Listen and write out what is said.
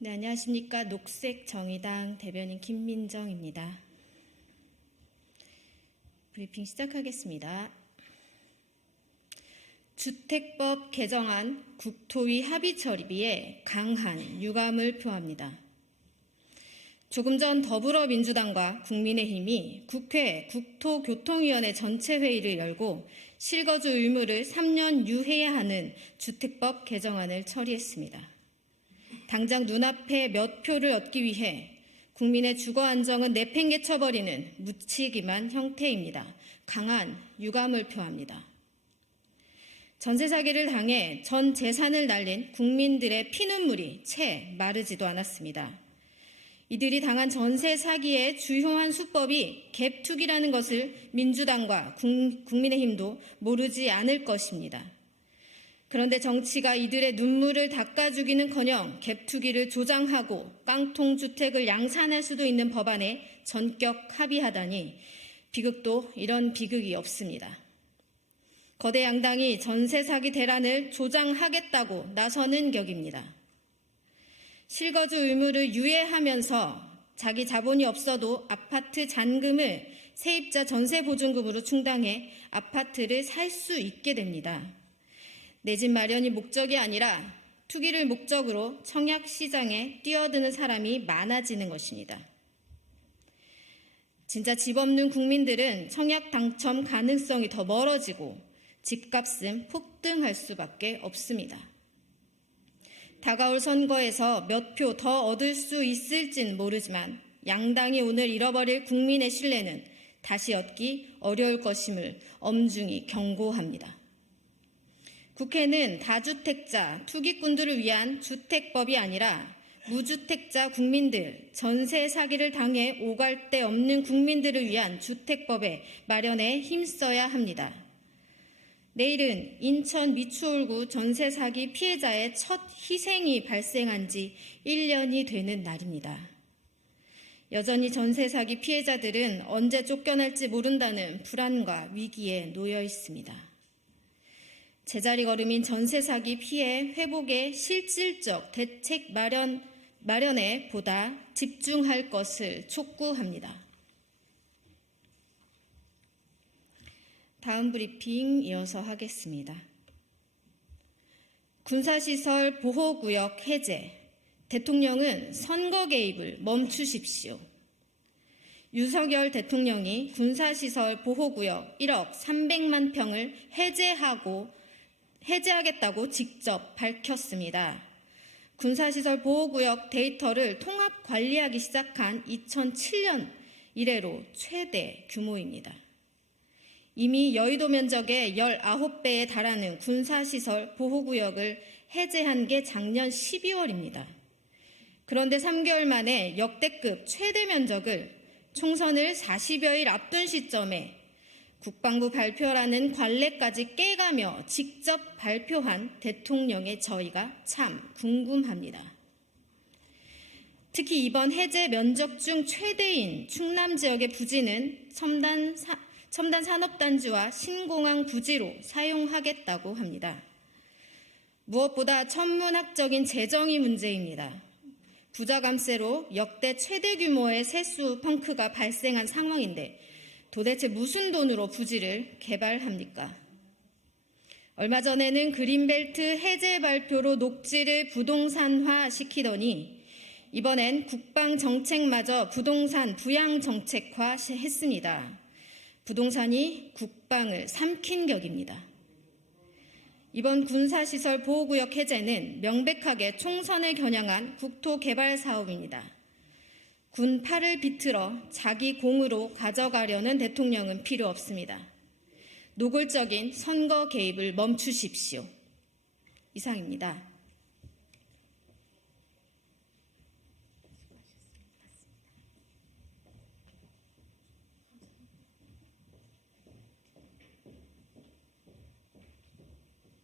네, 안녕하십니까. 녹색정의당 대변인 김민정입니다. 브리핑 시작하겠습니다. 주택법 개정안 국토위 합의 처리비에 강한 유감을 표합니다. 조금 전 더불어민주당과 국민의힘이 국회 국토교통위원회 전체 회의를 열고 실거주 의무를 3년 유예해야 하는 주택법 개정안을 처리했습니다. 당장 눈앞에 몇 표를 얻기 위해 국민의 주거 안정은 내팽개쳐버리는 무책임한 형태입니다. 강한 유감을 표합니다. 전세 사기를 당해 전 재산을 날린 국민들의 피눈물이 채 마르지도 않았습니다. 이들이 당한 전세 사기의 주요한 수법이 갭투기라는 것을 민주당과 국민의힘도 모르지 않을 것입니다. 그런데 정치가 이들의 눈물을 닦아주기는커녕 갭투기를 조장하고 깡통주택을 양산할 수도 있는 법안에 전격 합의하다니 비극도 이런 비극이 없습니다. 거대 양당이 전세 사기 대란을 조장하겠다고 나서는 격입니다. 실거주 의무를 유예하면서 자기 자본이 없어도 아파트 잔금을 세입자 전세보증금으로 충당해 아파트를 살 수 있게 됩니다. 내 집 마련이 목적이 아니라 투기를 목적으로 청약시장에 뛰어드는 사람이 많아지는 것입니다. 진짜 집 없는 국민들은 청약 당첨 가능성이 더 멀어지고 집값은 폭등할 수밖에 없습니다. 다가올 선거에서 몇 표 더 얻을 수 있을진 모르지만 양당이 오늘 잃어버릴 국민의 신뢰는 다시 얻기 어려울 것임을 엄중히 경고합니다. 국회는 다주택자, 투기꾼들을 위한 주택법이 아니라 무주택자 국민들, 전세 사기를 당해 오갈 데 없는 국민들을 위한 주택법의 마련에 힘써야 합니다. 내일은 인천 미추홀구 전세 사기 피해자의 첫 희생이 발생한 지 1년이 되는 날입니다. 여전히 전세 사기 피해자들은 언제 쫓겨날지 모른다는 불안과 위기에 놓여 있습니다. 제자리 걸음인 전세 사기 피해 회복에 실질적 대책 마련에 보다 집중할 것을 촉구합니다. 다음 브리핑 이어서 하겠습니다. 군사시설 보호구역 해제, 대통령은 선거 개입을 멈추십시오. 윤석열 대통령이 군사시설 보호구역 1억 300만 평을 해제하겠다고 직접 밝혔습니다. 군사시설 보호구역 데이터를 통합 관리하기 시작한 2007년 이래로 최대 규모입니다. 이미 여의도 면적의 19배에 달하는 군사시설 보호구역을 해제한 게 작년 12월입니다. 그런데 3개월 만에 역대급 최대 면적을 총선을 40여일 앞둔 시점에 국방부 발표라는 관례까지 깨가며 직접 발표한 대통령의 저희가 참 궁금합니다. 특히 이번 해제 면적 중 최대인 충남 지역의 부지는 첨단 산업단지와 신공항 부지로 사용하겠다고 합니다. 무엇보다 천문학적인 재정이 문제입니다. 부자 감세로 역대 최대 규모의 세수 펑크가 발생한 상황인데 도대체 무슨 돈으로 부지를 개발합니까? 얼마 전에는 그린벨트 해제 발표로 녹지를 부동산화 시키더니 이번엔 국방정책마저 부동산 부양정책화 했습니다. 부동산이 국방을 삼킨 격입니다. 이번 군사시설 보호구역 해제는 명백하게 총선을 겨냥한 국토개발 사업입니다. 군 팔을 비틀어 자기 공으로 가져가려는 대통령은 필요 없습니다. 노골적인 선거 개입을 멈추십시오. 이상입니다.